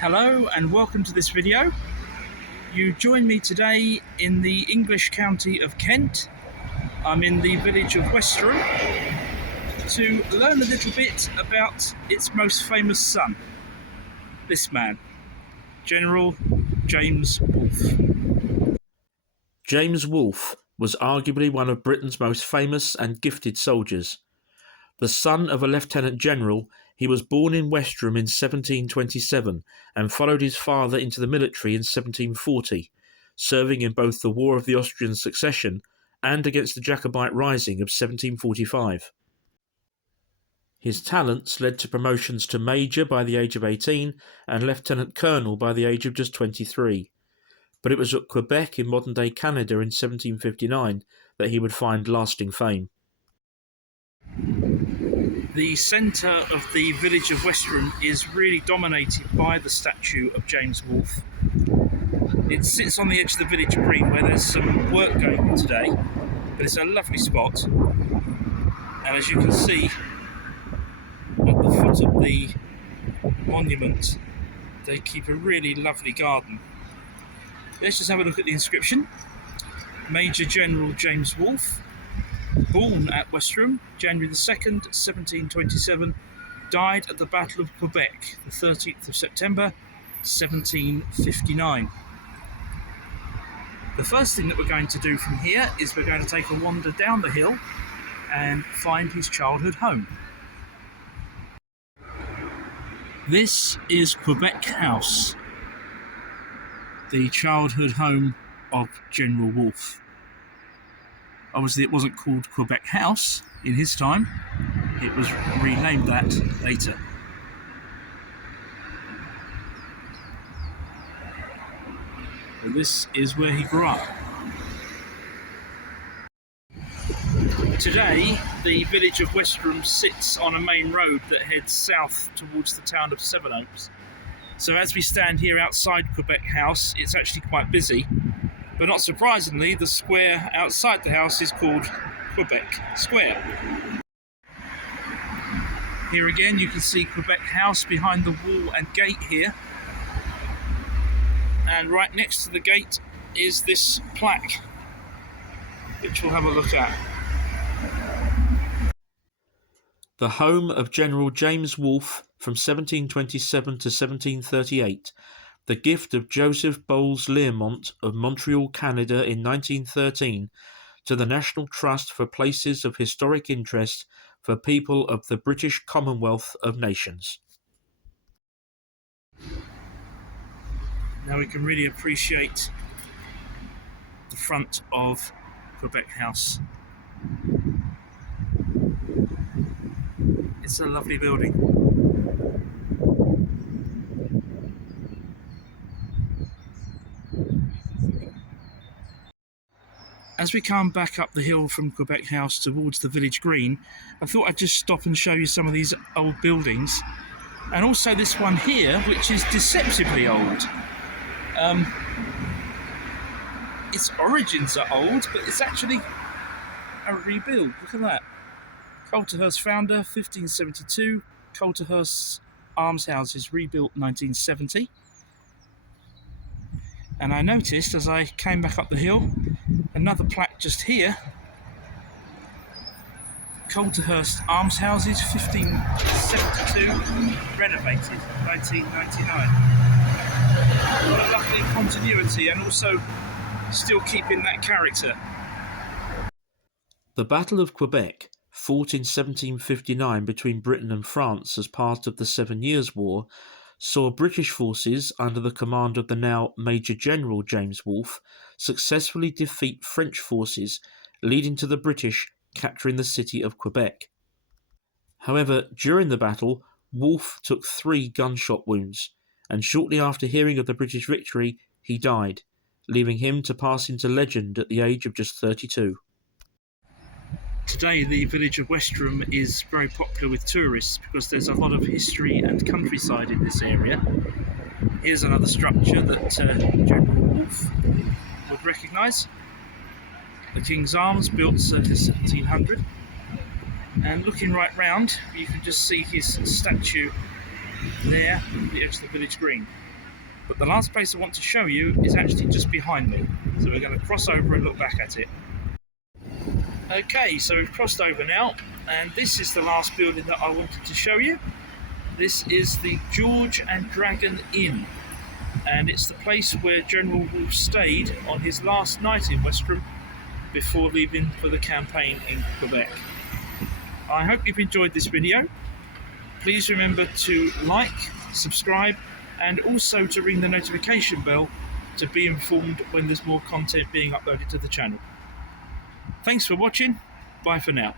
Hello and welcome to this video. You join me today in the English county of Kent. I'm in the village of Westerham to learn a little bit about its most famous son, this man, General James Wolfe. James Wolfe was arguably one of Britain's most famous and gifted soldiers. The son of a lieutenant general, he was born in Westerham in 1727 and followed his father into the military in 1740, serving in both the War of the Austrian Succession and against the Jacobite Rising of 1745. His talents led to promotions to major by the age of 18 and lieutenant colonel by the age of just 23. But it was at Quebec in modern-day Canada in 1759 that he would find lasting fame. The centre of the village of Westerham is really dominated by the statue of James Wolfe. It sits on the edge of the village green where there's some work going on today, but it's a lovely spot. And as you can see, at the foot of the monument, they keep a really lovely garden. Let's just have a look at the inscription. Major-general James Wolfe, born at Westerham, January the 2nd, 1727, died at the Battle of Quebec, the 13th of September, 1759. The first thing that we're going to do from here is we're going to take a wander down the hill and find his childhood home. This is Quebec House, the childhood home of General Wolfe. Obviously it wasn't called Quebec House in his time, it was renamed that later. And this is where he grew up. Today, the village of Westerham sits on a main road that heads south towards the town of Sevenoaks. So as we stand here outside Quebec House, it's actually quite busy. But not surprisingly, the square outside the house is called Quebec Square. Here again you can see Quebec House behind the wall and gate here. And right next to the gate is this plaque, which we'll have a look at. The home of General James Wolfe from 1727 to 1738. The gift of Joseph Bowles Learmont of Montreal, Canada in 1913 to the National Trust for Places of Historic Interest for People of the British Commonwealth of Nations. Now we can really appreciate the front of Quebec House. It's a lovely building. As we come back up the hill from Quebec House towards the village green, I thought I'd just stop and show you some of these old buildings. And also this one here, which is deceptively old. Its origins are old, but it's actually a rebuild. Look at that. Colterhurst founder, 1572. Colterhurst Almshouses rebuilt 1970. And I noticed as I came back up the hill, another plaque just here. Colterhurst Almshouses, 1572, renovated, 1999. What a lovely continuity, and also still keeping that character. The Battle of Quebec, fought in 1759 between Britain and France as part of the 7 Years' War, saw British forces under the command of the now Major-general James Wolfe successfully defeat French forces, leading to the British capturing the city of Quebec. However, during the battle, Wolfe took 3 gunshot wounds, and shortly after hearing of the British victory, he died, leaving him to pass into legend at the age of just 32. Today the village of Westerham is very popular with tourists because there's a lot of history and countryside in this area. Here's another structure that General Wolfe would recognise. The King's Arms, built circa 1700. And looking right round, you can just see his statue there at the edge of the village green. But the last place I want to show you is actually just behind me. So we're going to cross over and look back at it. Okay, so we've crossed over now, and this is the last building that I wanted to show you. This is the George and Dragon Inn, and it's the place where General Wolfe stayed on his last night in Westerham before leaving for the campaign in Quebec. I hope you've enjoyed this video. Please remember to like, subscribe, and also to ring the notification bell to be informed when there's more content being uploaded to the channel. Thanks for watching. Bye for now.